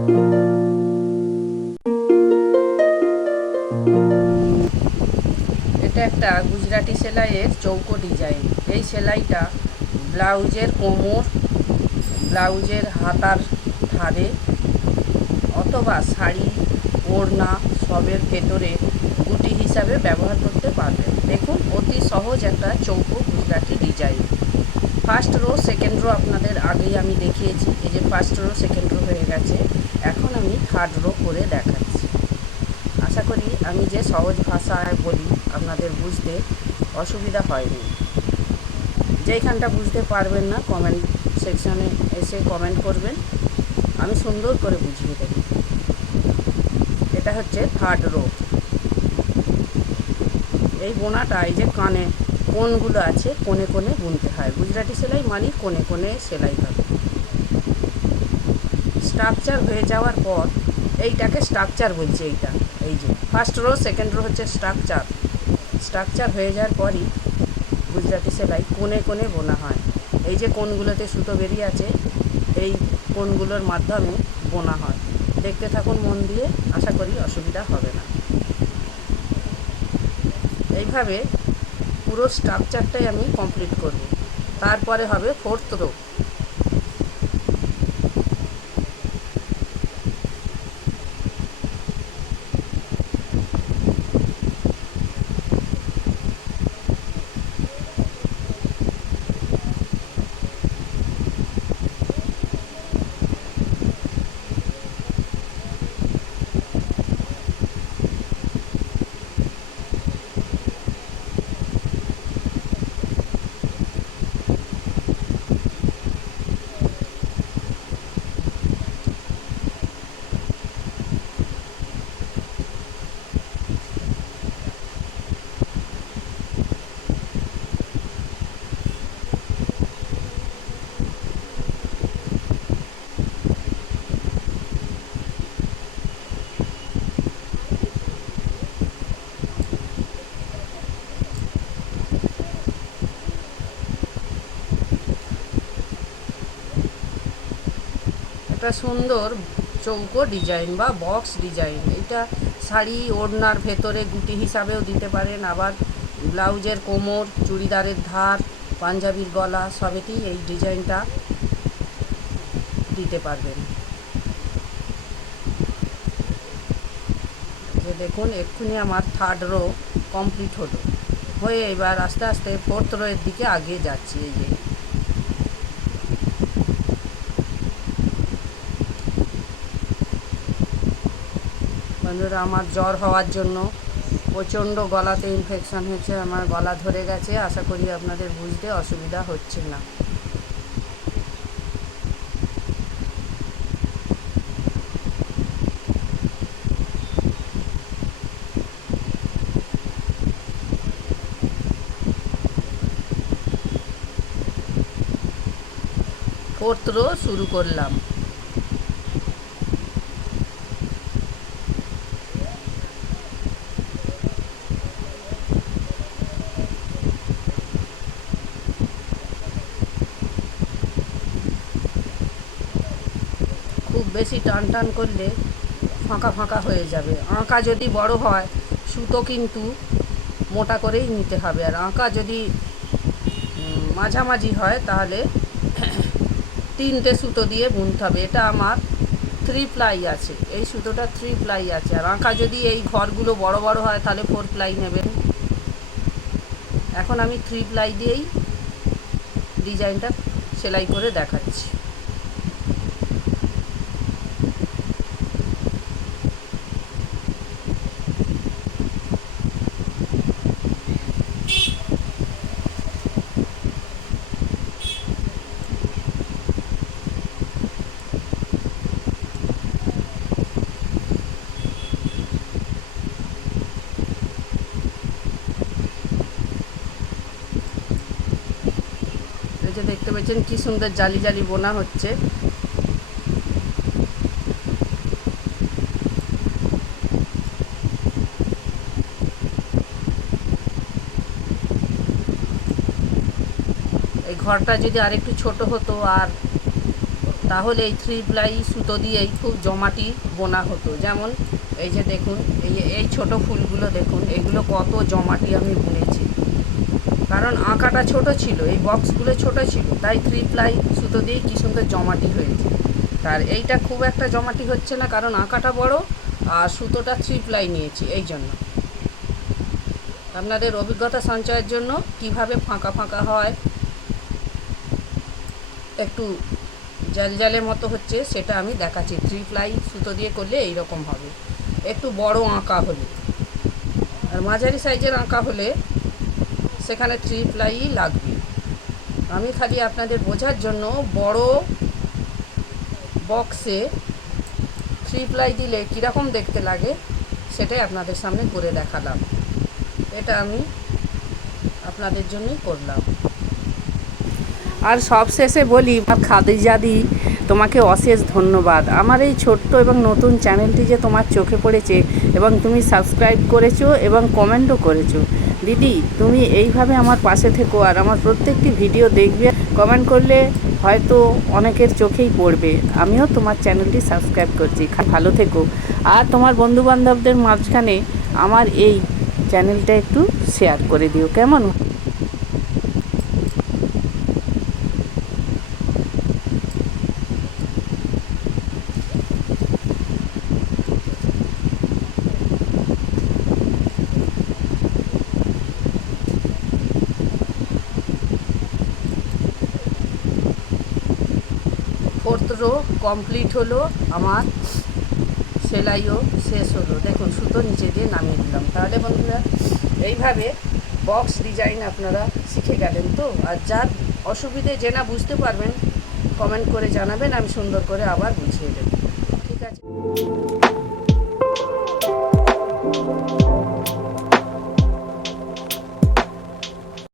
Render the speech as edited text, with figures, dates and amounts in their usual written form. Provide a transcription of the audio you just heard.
এটা একটা গুজরাটি সেলাইয়ের চৌকো ডিজাইন। এই সেলাইটা ব্লাউজের কোমর, ব্লাউজের হাতার ধারে অথবা শাড়ি, ওড়না সবের ভেতরে গুটি হিসাবে ব্যবহার করতে পারবেন। দেখুন, অতি সহজ একটা চৌকো Gujarati design. First row second rho আপনাদের আগেই আমি দেখিয়েছি। এই যে ফার্স্ট রো সেকেন্ড রো হয়ে গেছে, এখন আমি থার্ড রো করে দেখাচ্ছি। আশা করি আমি যে সহজ ভাষায় বলি আপনাদের বুঝতে অসুবিধা হয়নি। যেইখানটা বুঝতে পারবেন না কমেন্ট সেকশনে এসে কমেন্ট করবেন, আমি সুন্দর করে বুঝিয়ে দেব। এটা হচ্ছে থার্ড রো। এই বোনাটা, এই যে কানে কোণগুলো আছে, কোণে কোণে বুনতে হয়। গুজরাটি সেলাই মানে কোণে কোণে সেলাই হবে। স্ট্রাকচার হয়ে যাওয়ার পর এইটাকে স্ট্রাকচার বলছে। এইটা, এই যে ফার্স্ট রো সেকেন্ড রো হচ্ছে স্ট্রাকচার। স্ট্রাকচার হয়ে যাওয়ার পরই গুজরাটি সেলাই কোণে কোণে বোনা হয়। এই যে কোণগুলোতে সুতো বেরিয়ে আছে, এই কোণগুলোর মাধ্যমে বোনা হয়। দেখতে থাকুন মন দিয়ে, আশা করি অসুবিধা হবে না। এইভাবে পুরো স্ট্রাকচারটাই আমি কমপ্লিট করব। তারপরে হবে ফোর্থ রো। একটা সুন্দর চৌকো ডিজাইন বা বক্স ডিজাইন। এটা শাড়ি ওড়নার ভেতরে গুটি হিসাবেও দিতে পারেন, আবার ব্লাউজের কোমর, চুড়িদারের ধার, পাঞ্জাবির গলা সবেতেই এই ডিজাইনটা দিতে পারবেন। যে দেখুন, এক্ষুনি আমার থার্ড রো কমপ্লিট হয়ে এবার আস্তে আস্তে ফোর্থ রো এর দিকে এগিয়ে যাচ্ছি। এই যে বন্ধুরা, আমার জ্বর হওয়ার জন্য প্রচণ্ড গলাতে ইনফেকশান হয়েছে, আমার গলা ধরে গেছে। আশা করি আপনাদের বুঝতে অসুবিধা হচ্ছে না। ফোর্থ রো শুরু করলাম। খুব বেশি টান টান করলে ফাঁকা ফাঁকা হয়ে যাবে। আঁকা যদি বড় হয়, সুতো কিন্তু মোটা করেই নিতে হবে। আর আঁকা যদি মাঝামাঝি হয়, তাহলে 3টে সুতো দিয়ে বুনতে হবে। এটা আমার 3 প্লাই আছে, এই সুতোটা 3 প্লাই আছে। আর আঁকা যদি এই ঘরগুলো বড় বড় হয়, তাহলে 4 প্লাই নেবেন। এখন আমি 3 প্লাই দিয়েই ডিজাইনটা সেলাই করে দেখাচ্ছি। এই যে দেখতে পাচ্ছেন কি সুন্দর জালি জালি বোনা হচ্ছে। এই ঘরটা যদি আরেকটু ছোট হতো আর তাহলে এই 3 প্লাই সুতো দিয়েই খুব জমাটি বোনা হতো। যেমন এই যে দেখুন, এই ছোট ফুলগুলো দেখুন, এগুলো কত জমাটি আমি বুনেছি। কারণ আঁকাটা ছোট ছিল, এই বক্সগুলো ছোট ছিল, তাই 3 প্লাই সুতো দিয়ে কী সুন্দর জমাটি হয়েছে। আর এইটা খুব একটা জমাটি হচ্ছে না, কারণ আঁকাটা বড় আর সুতোটা 3 প্লাই নিয়েছি। এই জন্য আপনাদের অভিজ্ঞতা সঞ্চয়ের জন্য কিভাবে ফাঁকা ফাঁকা হয়, একটু জালজালের মতো হচ্ছে, সেটা আমি দেখাচ্ছি। 3 প্লাই সুতো দিয়ে করলে এইরকম হবে। একটু বড় আঁকা হলে আর মাঝারি সাইজের আঁকা হলে সেখানে 3 প্লাই লাগবে। আমি খালি আপনাদের বোঝার জন্য বড় বক্সে 3 প্লাই দিলে কীরকম দেখতে লাগে সেটাই আপনাদের সামনে করে দেখালাম। এটা আমি আপনাদের জন্যই করলাম। আর সব শেষে বলি, খাদিজাদি তোমাকে অশেষ ধন্যবাদ। আমার এই ছোট্ট এবং নতুন চ্যানেলটি যে তোমার চোখে পড়েছে এবং তুমি সাবস্ক্রাইব করেছো এবং কমেন্টও করেছো। দিদি, তুমি এইভাবে আমার পাশে থেকো আর আমার প্রত্যেকটি ভিডিও দেখবে, কমেন্ট করলে হয়তো অনেকের চোখেই পড়বে। আমিও তোমার চ্যানেলটি সাবস্ক্রাইব করছি। ভালো থেকো। আর তোমার বন্ধুবান্ধবদের মাঝখানে আমার এই চ্যানেলটা একটু শেয়ার করে দিও, কেমন? ফোর্থ রো কমপ্লিট হলো, আমার সেলাইও শেষ হলো। দেখুন, সুতো নিচে দিয়ে নামিয়ে দিলাম। তাহলে বন্ধুরা, এইভাবে বক্স ডিজাইন আপনারা শিখে গেলেন তো। আর যার অসুবিধে যে না বুঝতে পারবেন, কমেন্ট করে জানাবেন, আমি সুন্দর করে আবার বুঝিয়ে দেব। ঠিক আছে।